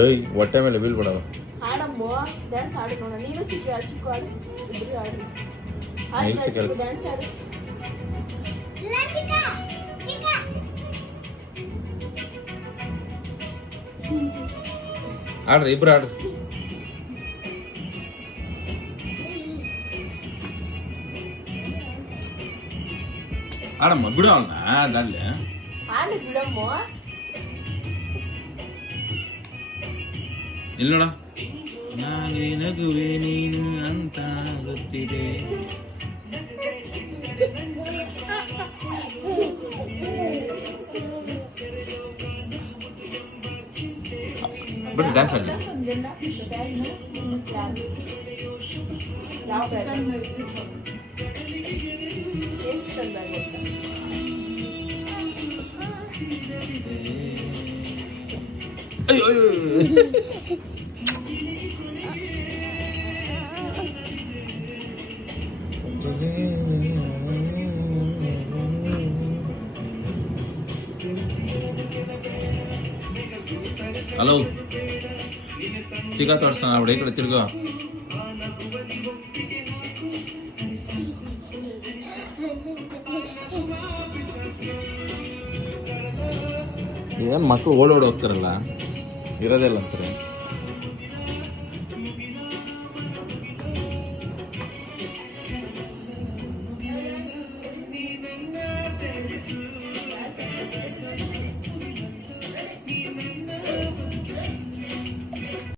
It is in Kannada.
ಏಯ್ ಹೊಟ್ಟೆ ಮೇಲೆ ಬೀಳ್ಬೇಡ. ಆಡಮ್ಮೋ ಡ್ಯಾನ್ಸ್ ಆಡು ನೋಡ. ನೀನು ಚಿಕ್ಕ ಆಡು, ಇಬ್ರು ಆಡ್ರಿ. ಡ್ಯಾನ್ಸ್ ಆಡು. ಆಡ್ರಿ, ಇಬ್ರು ಆಡ್ರಿ. ಆಡಮ್ಮ, ಬಿಡು ಅವನ್ನ ಅಲ್ಲಿ. ಆಡಿ ಬಿಡಮ್ಮ. ಇಲ್ಲ ನೋಡ. ನಾನೇ ನಗುವೆ ನೀನು ಅಂತ ಗೊತ್ತಿದೆ. ಬಿಟ್ಟು ಡ್ಯಾನ್ಸ್ ಆಡಲಿ. ಯಾವ ಬ್ಯಾಗ್? ಅಯ್ಯೋ ಹಲೋ, ಚಿಕ್ಕ ತೋರಿಸ್ತಾನ ಅವಳು. ಈ ಕಡೆ ತಿರ್ಗೋ. ಏನು ಮಕ್ಕಳು ಓಡೋಡಿ ಹೋಗ್ತಾರಲ್ಲ, ಇರೋದಿಲ್ಲ ಅಂತಾರೆ.